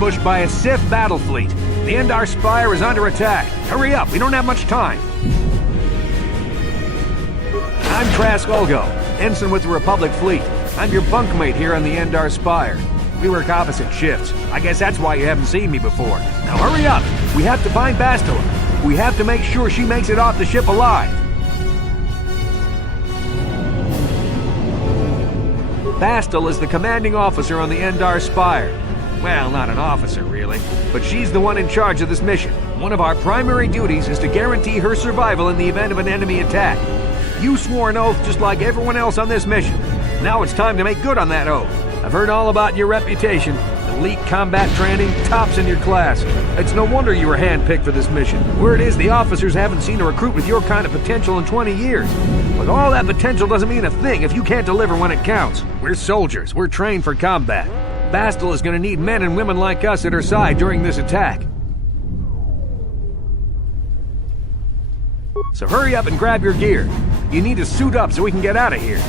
ambushed by a Sith battle fleet. The Endar Spire is under attack. Hurry up, we don't have much time. I'm Trask Ulgo, ensign with the Republic fleet. I'm your bunkmate here on the Endar Spire. We work opposite shifts. I guess that's why you haven't seen me before. Now hurry up! We have to find Bastila. We have to make sure she makes it off the ship alive. Bastila is the commanding officer on the Endar Spire. Well, not an officer, really, but she's the one in charge of this mission. One of our primary duties is to guarantee her survival in the event of an enemy attack. You swore an oath just like everyone else on this mission. Now it's time to make good on that oath. I've heard all about your reputation. Elite combat training, tops in your class. It's no wonder you were handpicked for this mission. Word is the officers haven't seen a recruit with your kind of potential in 20 years. But all that potential doesn't mean a thing if you can't deliver when it counts. We're soldiers. We're trained for combat. Bastila is going to need men and women like us at her side during this attack. So hurry up and grab your gear. You need to suit up so we can get out of here.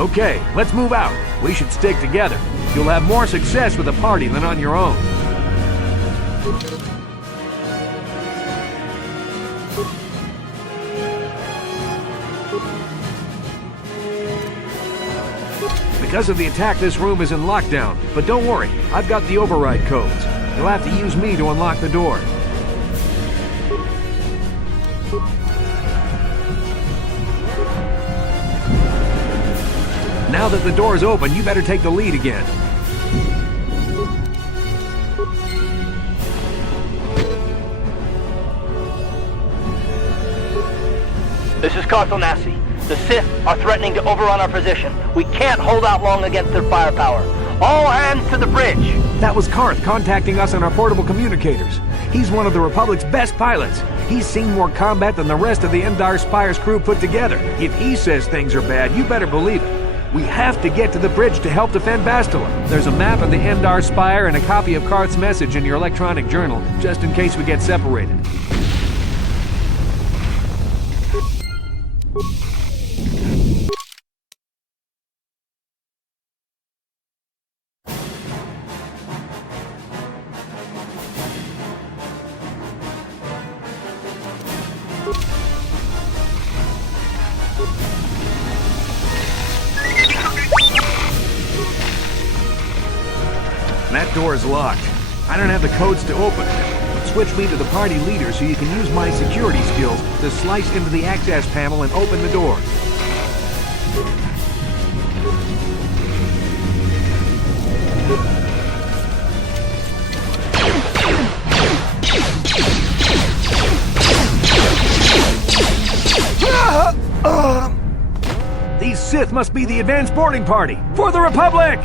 Okay, let's move out. We should stick together. You'll have more success with a party than on your own. Because of the attack, this room is in lockdown. But don't worry, I've got the override codes. You'll have to use me to unlock the door. Now that the door's open, you better take the lead again. This is Carthonasi. The Sith are threatening to overrun our position. We can't hold out long against their firepower. All hands to the bridge! That was Karth contacting us on our portable communicators. He's one of the Republic's best pilots. He's seen more combat than the rest of the Endar Spire's crew put together. If he says things are bad, you better believe it. We have to get to the bridge to help defend Bastila. There's a map of the Endar Spire and a copy of Karth's message in your electronic journal, just in case we get separated. That door is locked. I don't have the codes to open it. Switch me to the party leader so you can use my security skills to slice into the access panel and open the door. These Sith must be the advanced boarding party for the Republic!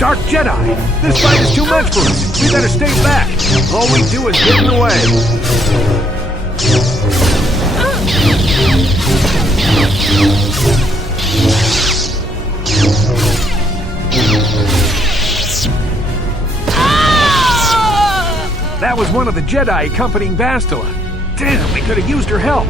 Dark Jedi! This fight is too much for us! We better stay back! All we do is get in the way! That was one of the Jedi accompanying Bastila. Damn, we could have used her help!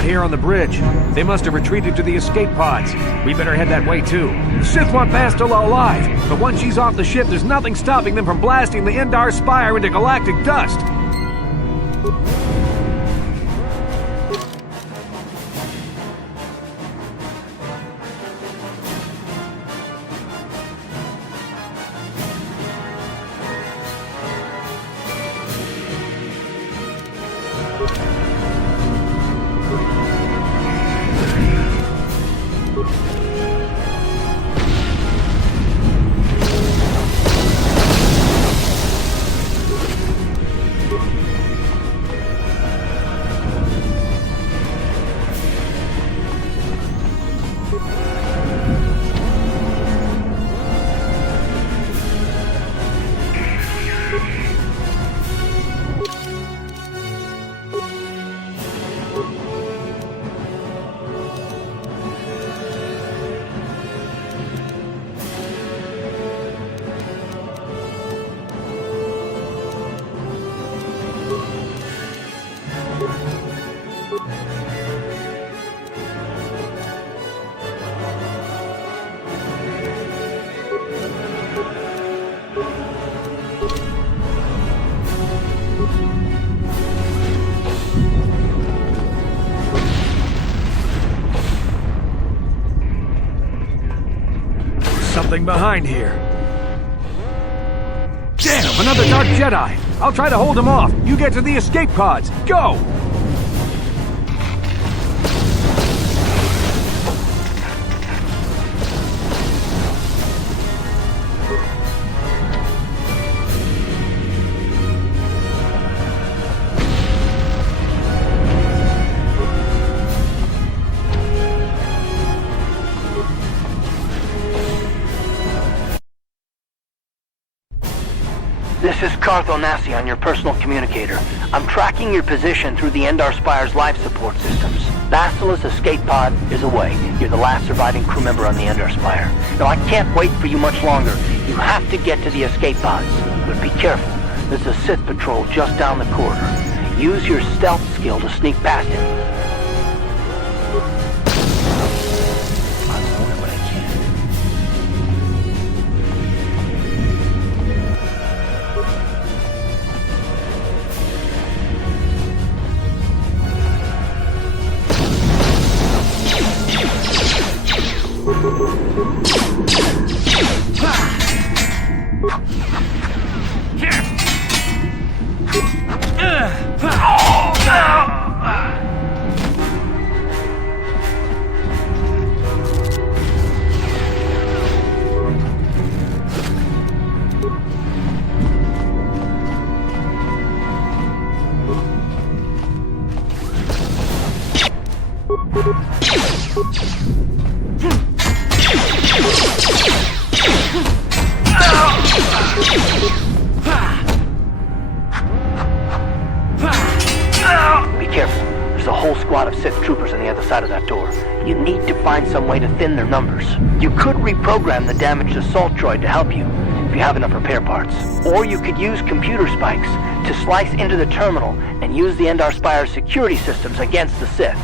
not here on the bridge. They must have retreated to the escape pods. We better head that way too. The Sith want Bastila alive, but once she's off the ship, there's nothing stopping them from blasting the Endar Spire into galactic dust. Something behind here. Damn, another Dark Jedi! I'll try to hold him off. You get to the escape pods. Go! This is Carthonasi on your personal communicator. I'm tracking your position through the Endar Spire's life support systems. Bastila's escape pod is away. You're the last surviving crew member on the Endar Spire. Now, I can't wait for you much longer. You have to get to the escape pods. But be careful. There's a Sith patrol just down the corridor. Use your stealth skill to sneak past him. Be careful. There's a whole squad of Sith troopers on the other side of that door. You need to find some way to thin their numbers. You could reprogram the damaged assault droid to help you, if you have enough repair parts. Or you could use computer spikes to slice into the terminal and use the Endar Spire's security systems against the Sith.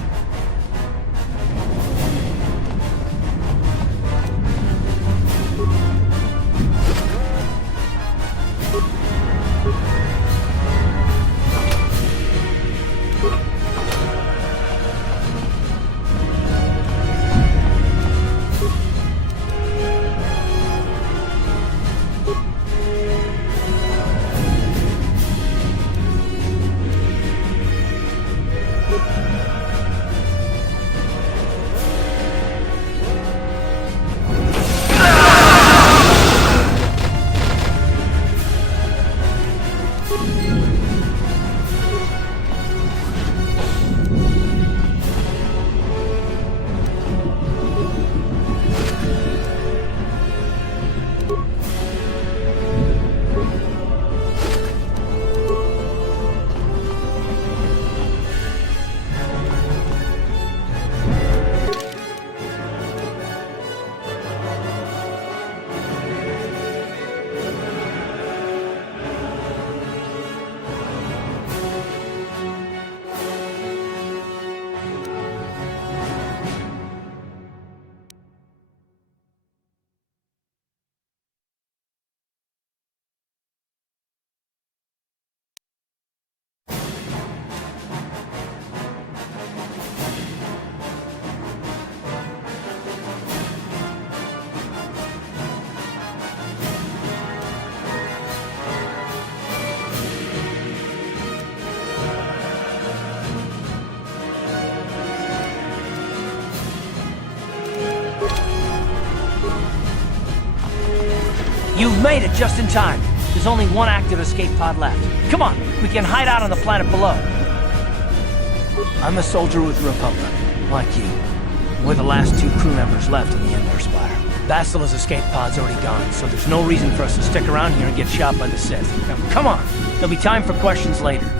You've made it just in time. There's only one active escape pod left. Come on, we can hide out on the planet below. I'm a soldier with the Republic, like you. We're the last 2 crew members left in the Endar Spire. Bastila's escape pod's already gone, so there's no reason for us to stick around here and get shot by the Sith. Now, come on! There'll be time for questions later.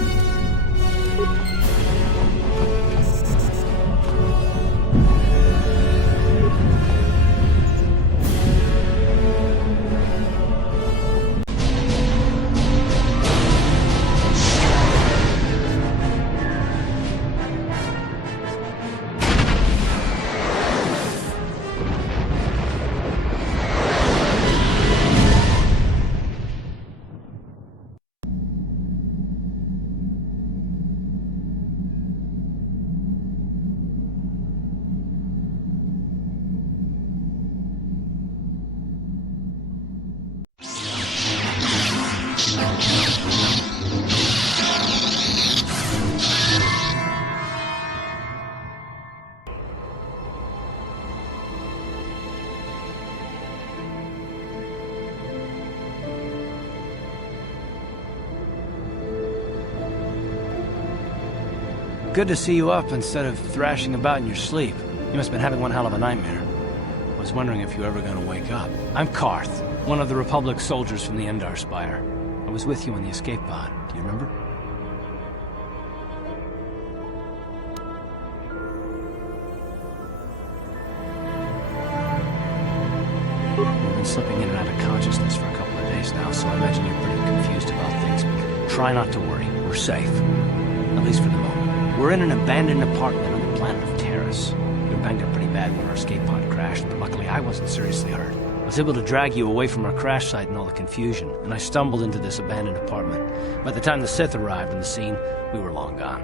Good to see you up instead of thrashing about in your sleep. You must have been having one hell of a nightmare. I was wondering if you were ever going to wake up. I'm Karth, one of the Republic soldiers from the Endar Spire. I was with you in the escape pod. Do you remember? You've been slipping in and out of consciousness for a couple of days now, so I imagine you're pretty confused about things. But try not to worry. We're safe. At least for the moment. We're in an abandoned apartment on the planet of Terrace. We were banged up pretty bad when our escape pod crashed, but luckily I wasn't seriously hurt. I was able to drag you away from our crash site and all the confusion, and I stumbled into this abandoned apartment. By the time the Sith arrived on the scene, we were long gone.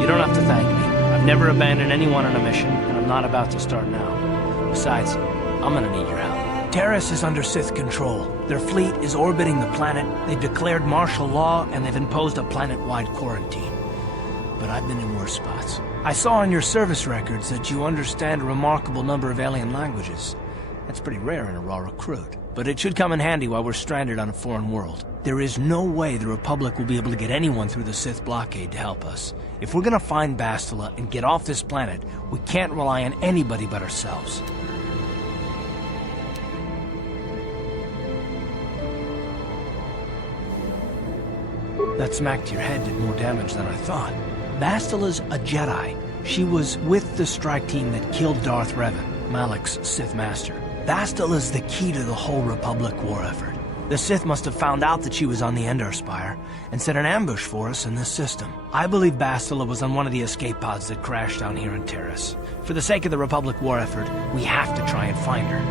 You don't have to thank me. I've never abandoned anyone on a mission, and I'm not about to start now. Besides, I'm gonna need your help. Terrace is under Sith control. Their fleet is orbiting the planet, they've declared martial law, and they've imposed a planet-wide quarantine. But I've been in worse spots. I saw on your service records that you understand a remarkable number of alien languages. That's pretty rare in a raw recruit. But it should come in handy while we're stranded on a foreign world. There is no way the Republic will be able to get anyone through the Sith blockade to help us. If we're gonna find Bastila and get off this planet, we can't rely on anybody but ourselves. That smack to your head did more damage than I thought. Bastila's a Jedi. She was with the strike team that killed Darth Revan, Malak's Sith Master. Bastila's the key to the whole Republic war effort. The Sith must have found out that she was on the Endar Spire and set an ambush for us in this system. I believe Bastila was on one of the escape pods that crashed down here in Terrace. For the sake of the Republic war effort, we have to try and find her.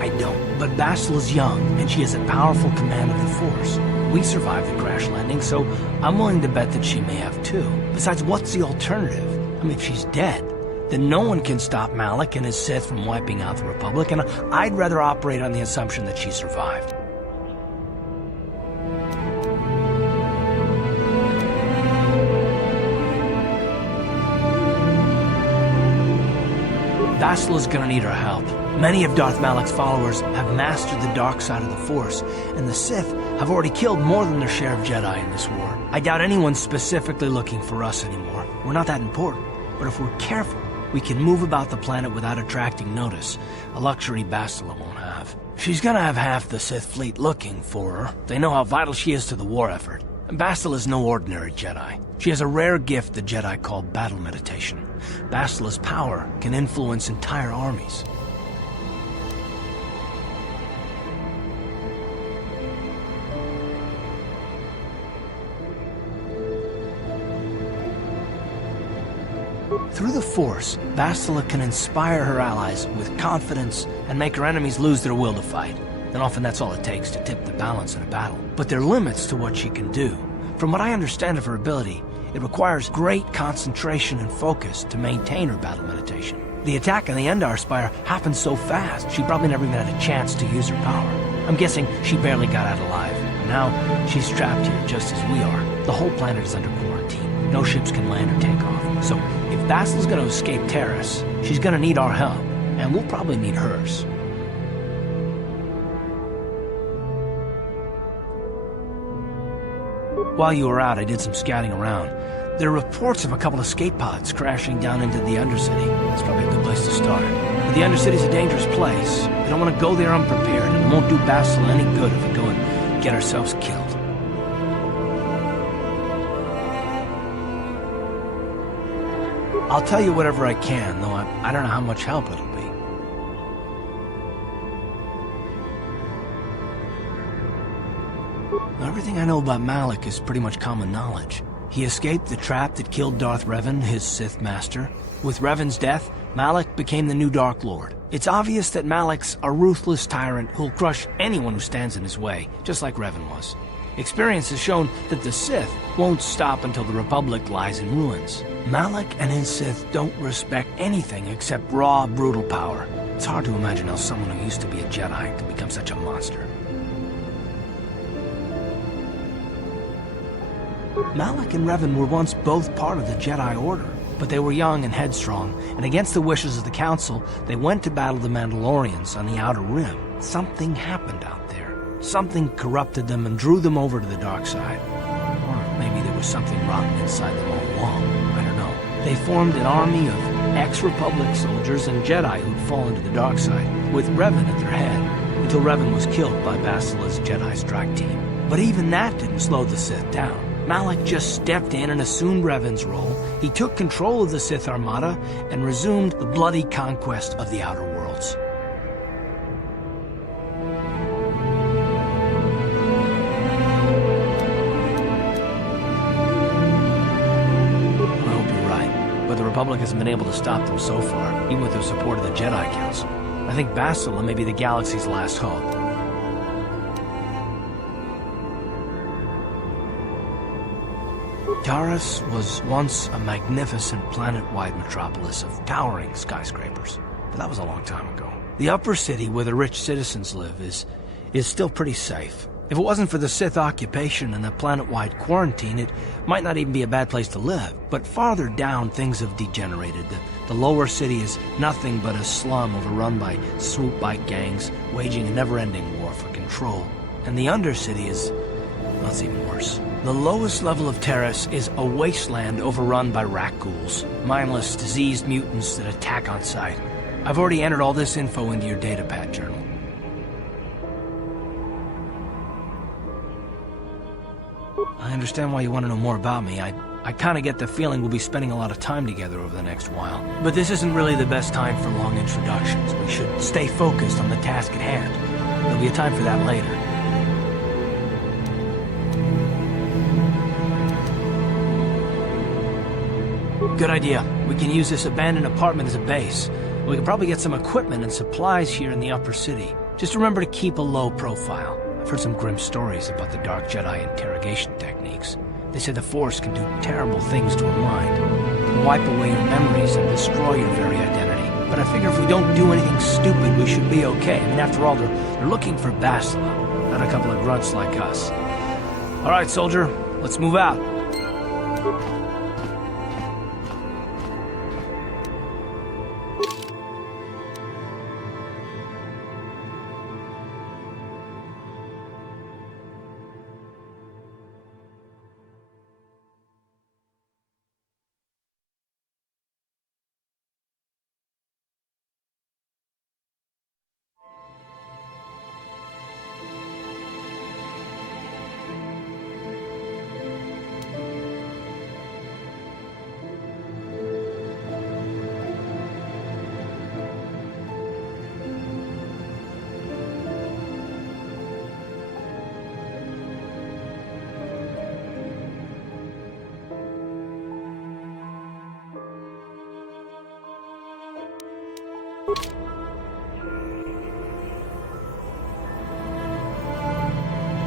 I don't, but Bastila's young, and she has a powerful command of the Force. We survived the crash landing, so I'm willing to bet that she may have too. Besides, what's the alternative? I mean, if she's dead, then no one can stop Malak and his Sith from wiping out the Republic, and I'd rather operate on the assumption that she survived. Bastila's gonna need our help. Many of Darth Malak's followers have mastered the dark side of the Force, and the Sith have already killed more than their share of Jedi in this war. I doubt anyone's specifically looking for us anymore. We're not that important. But if we're careful, we can move about the planet without attracting notice, a luxury Bastila won't have. She's gonna have half the Sith fleet looking for her. They know how vital she is to the war effort. And Bastila's no ordinary Jedi. She has a rare gift the Jedi call battle meditation. Bastila's power can influence entire armies. Through the Force, Bastila can inspire her allies with confidence and make her enemies lose their will to fight. And often that's all it takes to tip the balance in a battle. But there are limits to what she can do. From what I understand of her ability, it requires great concentration and focus to maintain her battle meditation. The attack on the Endar Spire happened so fast, she probably never even had a chance to use her power. I'm guessing she barely got out alive. And now she's trapped here just as we are. The whole planet is under quarantine. No ships can land or take off. So if Bastille's gonna escape Terrace, she's gonna need our help, and we'll probably need hers. While you were out, I did some scouting around. There are reports of a couple of escape pods crashing down into the Undercity. That's probably a good place to start. But the Undercity's a dangerous place. We don't want to go there unprepared, and it won't do Bastille any good if we go and get ourselves killed. I'll tell you whatever I can, though I don't know how much help it'll be. Everything I know about Malik is pretty much common knowledge. He escaped the trap that killed Darth Revan, his Sith master. With Revan's death, Malik became the new Dark Lord. It's obvious that Malik's a ruthless tyrant who'll crush anyone who stands in his way, just like Revan was. Experience has shown that the Sith won't stop until the Republic lies in ruins. Malik and his Sith don't respect anything except raw, brutal power. It's hard to imagine how someone who used to be a Jedi could become such a monster. Malik and Revan were once both part of the Jedi Order, but they were young and headstrong, and against the wishes of the Council, they went to battle the Mandalorians on the Outer Rim. Something happened out there. Something corrupted them and drew them over to the dark side. Or maybe there was something rotten inside them all along. I don't know. They formed an army of ex-Republic soldiers and Jedi who'd fallen to the dark side, with Revan at their head, until Revan was killed by Bastila's Jedi strike team. But even that didn't slow the Sith down. Malik just stepped in and assumed Revan's role. He took control of the Sith Armada and resumed the bloody conquest of the Outer Worlds. I hope you're right, but the Republic hasn't been able to stop them so far, even with the support of the Jedi Council. I think Bastila may be the galaxy's last hope. Taras was once a magnificent planet-wide metropolis of towering skyscrapers, but that was a long time ago. The upper city where the rich citizens live is still pretty safe. If it wasn't for the Sith occupation and the planet-wide quarantine, it might not even be a bad place to live. But farther down, things have degenerated. The lower city is nothing but a slum overrun by swoop bike gangs, waging a never-ending war for control. And the undercity is... well, it's even worse. The lowest level of Terrace is a wasteland overrun by rat ghouls, mindless, diseased mutants that attack on sight. I've already entered all this info into your datapad journal. I understand why you want to know more about me. I kind of get the feeling we'll be spending a lot of time together over the next while. But this isn't really the best time for long introductions. We should stay focused on the task at hand. There'll be a time for that later. Good idea. We can use this abandoned apartment as a base. We could probably get some equipment and supplies here in the upper city. Just remember to keep a low profile. I've heard some grim stories about the Dark Jedi interrogation techniques. They say the Force can do terrible things to a mind. It can wipe away your memories and destroy your very identity. But I figure if we don't do anything stupid, we should be okay. I mean, after all, they're looking for Bastila, not a couple of grunts like us. All right, soldier, let's move out.